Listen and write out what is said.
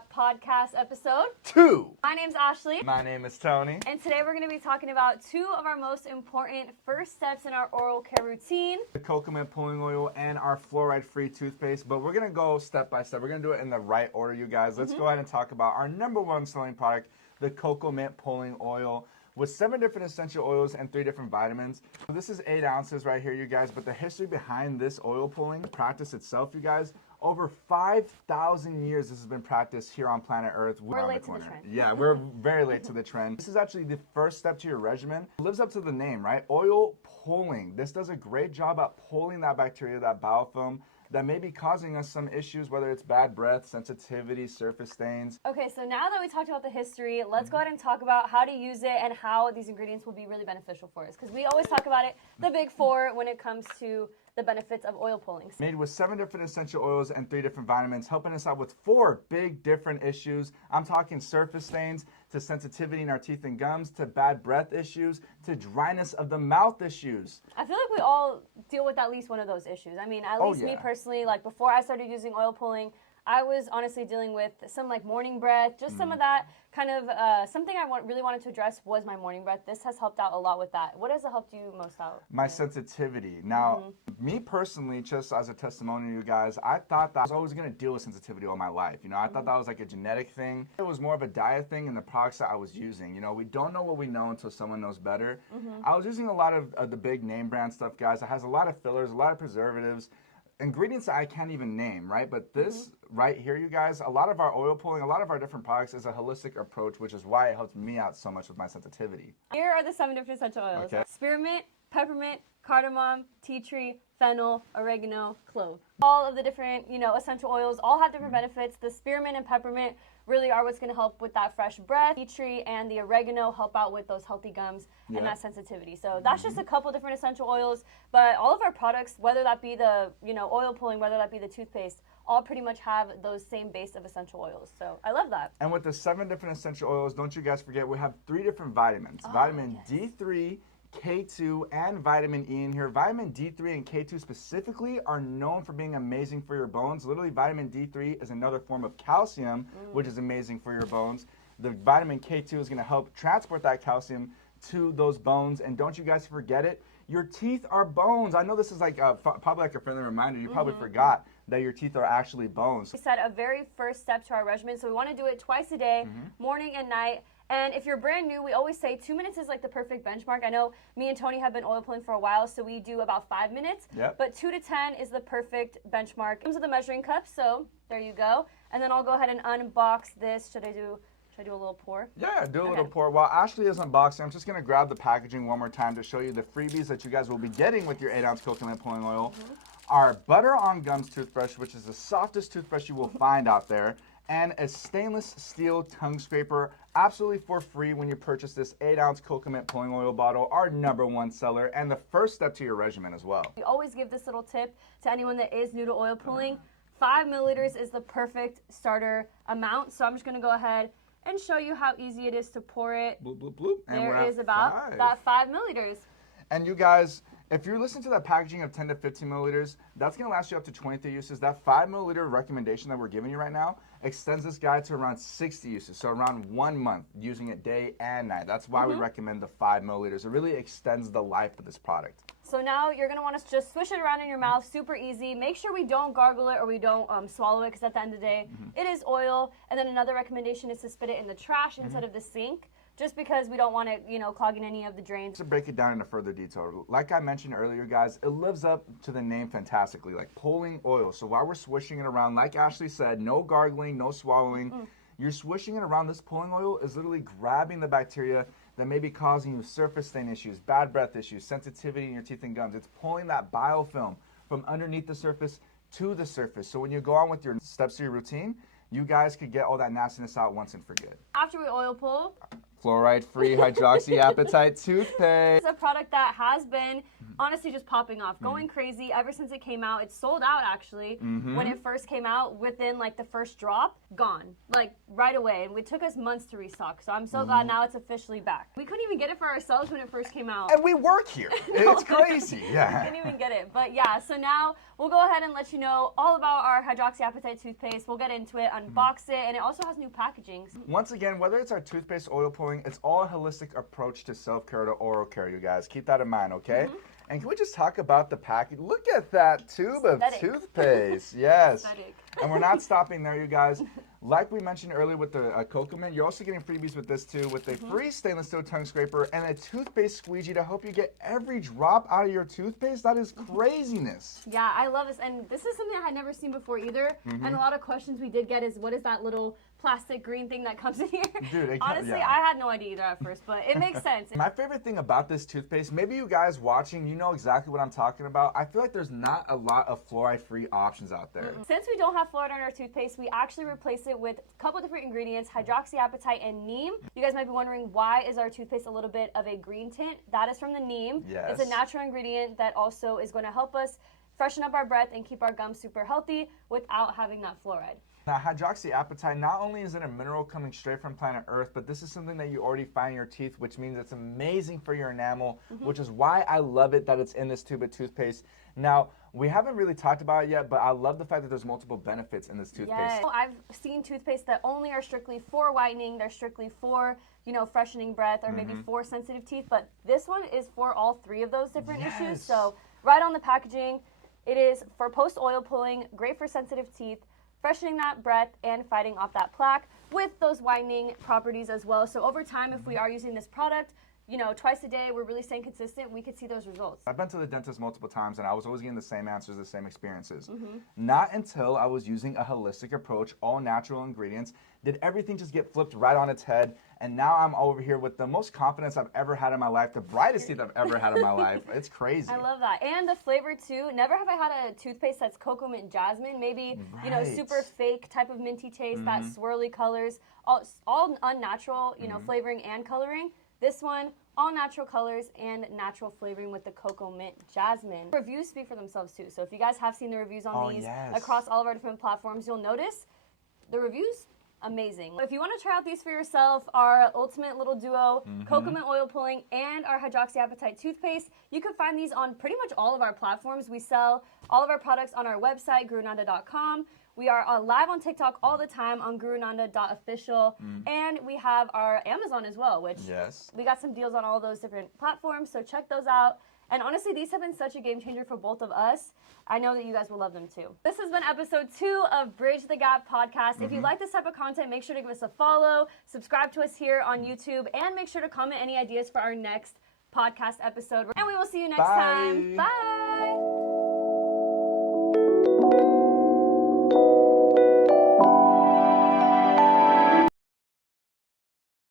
Podcast episode 2. My name's Ashley. My name is Tony. And today we're going to be talking about 2 of our most important first steps in our oral care routine. The coconut pulling oil and our fluoride-free toothpaste, but we're going to go step by step. We're going to do it in the right order, you guys. Let's go ahead and talk about our number 1 selling product, the coconut pulling oil, with 7 different essential oils and 3 different vitamins. So this is 8 ounces right here, you guys, but the history behind this oil pulling practice itself, you guys, over 5,000 years this has been practiced here on planet Earth. We're late to the trend. Yeah, we're very late to the trend. This is actually the first step to your regimen. It lives up to the name, right? Oil pulling. This does a great job at pulling that bacteria, that biofilm, that may be causing us some issues, whether it's bad breath, sensitivity, surface stains. Okay, so now that we talked about the history, let's go ahead and talk about how to use it and how these ingredients will be really beneficial for us. Because we always talk about it, the big 4, when it comes to the benefits of oil pulling. Made with 7 different essential oils and 3 different vitamins, helping us out with 4 big different issues. I'm talking surface stains, to sensitivity in our teeth and gums, to bad breath issues, to dryness of the mouth issues. I feel like we all deal with at least one of those issues. I mean, at least me personally, like before I started using oil pulling, I was honestly dealing with some like morning breath, just some of that kind of, something I really wanted to address was my morning breath. This has helped out a lot with that. What has it helped you most out? My sensitivity. Now, me personally, just as a testimony to you guys, I thought that I was always going to deal with sensitivity all my life. You know, I thought that was like a genetic thing. It was more of a diet thing in the products that I was using. You know, we don't know what we know until someone knows better. I was using a lot of the big name brand stuff, guys. It has a lot of fillers, a lot of preservatives, ingredients that I can't even name, right? But this right here, you guys, a lot of our oil pulling, a lot of our different products is a holistic approach, which is why it helps me out so much with my sensitivity. Here are the 7 different essential oils. Okay. Spearmint, peppermint, cardamom, tea tree, fennel, oregano, clove. All of the different, essential oils all have different benefits. The spearmint and peppermint really are what's going to help with that fresh breath. Tea tree and the oregano help out with those healthy gums and that sensitivity. So that's just a couple different essential oils, but all of our products, whether that be the, oil pulling, whether that be the toothpaste, all pretty much have those same base of essential oils. So I love that. And with the 7 different essential oils, don't you guys forget, we have 3 different vitamins. Vitamin D3, K2, and vitamin E in here. Vitamin D3 and K2 specifically are known for being amazing for your bones. Literally, vitamin D3 is another form of calcium, which is amazing for your bones. The vitamin K2 is going to help transport that calcium to those bones. And don't you guys forget it, your teeth are bones. I know this is like probably like a friendly reminder. You probably forgot that your teeth are actually bones. We said a very first step to our regimen, so we want to do it twice a day, morning and night. And if you're brand new, we always say 2 minutes is like the perfect benchmark. I know me and Tony have been oil pulling for a while, so we do about 5 minutes. But 2 to 10 is the perfect benchmark. It comes with a measuring cup, so there you go. And then I'll go ahead and unbox this. Should I do a little pour? Yeah, do a little pour. While Ashley is unboxing, I'm just going to grab the packaging one more time to show you the freebies that you guys will be getting with your 8-ounce coconut pulling oil. Our Butter on Gums toothbrush, which is the softest toothbrush you will find out there, and a stainless steel tongue scraper, absolutely for free when you purchase this 8-ounce coconut pulling oil bottle, our number 1 seller, and the first step to your regimen as well. We always give this little tip to anyone that is new to oil pulling. 5 milliliters is the perfect starter amount, so I'm just going to go ahead and show you how easy it is to pour it. Bloop, bloop, bloop. And there is about that 5 milliliters. And you guys, if you're listening to that packaging of 10 to 15 milliliters, that's going to last you up to 23 uses. That 5 milliliter recommendation that we're giving you right now extends this guide to around 60 uses, so around 1 month, using it day and night. That's why we recommend the 5 milliliters. It really extends the life of this product. So now you're going to want to just swish it around in your mouth, super easy. Make sure we don't gargle it or we don't swallow it, because at the end of the day, it is oil. And then another recommendation is to spit it in the trash instead of the sink, just because we don't want it, clogging any of the drains. To break it down into further detail, like I mentioned earlier, guys, it lives up to the name fantastically, like pulling oil. So while we're swishing it around, like Ashley said, no gargling, no swallowing. You're swishing it around. This pulling oil is literally grabbing the bacteria that may be causing you surface stain issues, bad breath issues, sensitivity in your teeth and gums. It's pulling that biofilm from underneath the surface to the surface. So when you go on with your steps to your routine, you guys could get all that nastiness out once and for good. After we oil pull, fluoride-free Hydroxyapatite toothpaste. It's a product that has been honestly just popping off, going crazy ever since it came out. It sold out actually when it first came out. Within like the first drop, gone like right away, and it took us months to restock. So I'm so glad now it's officially back. We couldn't even get it for ourselves when it first came out. And we work here. It's crazy. Yeah. We couldn't even get it. But yeah, so now we'll go ahead and let you know all about our Hydroxyapatite toothpaste. We'll get into it on unbox it, and it also has new packaging. Once again, whether it's our toothpaste oil pulling, it's all a holistic approach to self-care to oral care, you guys. Keep that in mind, okay? And can we just talk about the package? Look at that tube of toothpaste. Yes. Aesthetic. And we're not stopping there, you guys. Like we mentioned earlier with the cocoa mint, you're also getting freebies with this too, with a free stainless steel tongue scraper and a toothpaste squeegee to help you get every drop out of your toothpaste. That is craziness. Yeah, I love this. And this is something I had never seen before either. And a lot of questions we did get is, what is that little plastic green thing that comes in here? Dude, honestly, I had no idea either at first, but it makes sense. My favorite thing about this toothpaste, maybe you guys watching, you know exactly what I'm talking about. I feel like there's not a lot of fluoride-free options out there. Since we don't have fluoride in our toothpaste, we actually replace it with a couple different ingredients, hydroxyapatite and neem. You guys might be wondering, why is our toothpaste a little bit of a green tint? That is from the neem. Yes. It's a natural ingredient that also is going to help us freshen up our breath and keep our gums super healthy without having that fluoride. Now, hydroxyapatite, not only is it a mineral coming straight from planet Earth, but this is something that you already find in your teeth, which means it's amazing for your enamel, which is why I love it that it's in this tube of toothpaste. Now, we haven't really talked about it yet, but I love the fact that there's multiple benefits in this toothpaste. Yes. I've seen toothpaste that only are strictly for whitening, they're strictly for, you know, freshening breath, or maybe for sensitive teeth, but this one is for all three of those different issues. So, right on the packaging, it is for post-oil pulling, great for sensitive teeth, freshening that breath and fighting off that plaque with those whitening properties as well. So over time, if we are using this product, you know, twice a day, we're really staying consistent, we could see those results. I've been to the dentist multiple times and I was always getting the same answers, the same experiences. Not until I was using a holistic approach, all natural ingredients, did everything just get flipped right on its head. And now I'm over here with the most confidence I've ever had in my life, the brightest teeth I've ever had in my life. It's crazy. I love that. And the flavor too. Never have I had a toothpaste that's cocoa mint jasmine. Maybe, you know, super fake type of minty taste, that swirly colors, all unnatural, you know, flavoring and coloring. This one, all natural colors and natural flavoring with the cocoa mint jasmine. Reviews speak for themselves too. So if you guys have seen the reviews on these across all of our different platforms, you'll notice the reviews, amazing. If you want to try out these for yourself, our ultimate little duo, cocoa mint oil pulling and our hydroxyapatite toothpaste, you can find these on pretty much all of our platforms. We sell all of our products on our website, gurunanda.com. We are live on TikTok all the time on gurunanda.official. And we have our Amazon as well, which we got some deals on all those different platforms, so check those out. And honestly, these have been such a game changer for both of us. I know that you guys will love them too. This has been episode 2 of Bridge the Gap podcast. If you like this type of content, make sure to give us a follow, subscribe to us here on YouTube, and make sure to comment any ideas for our next podcast episode. And we will see you next time. Bye.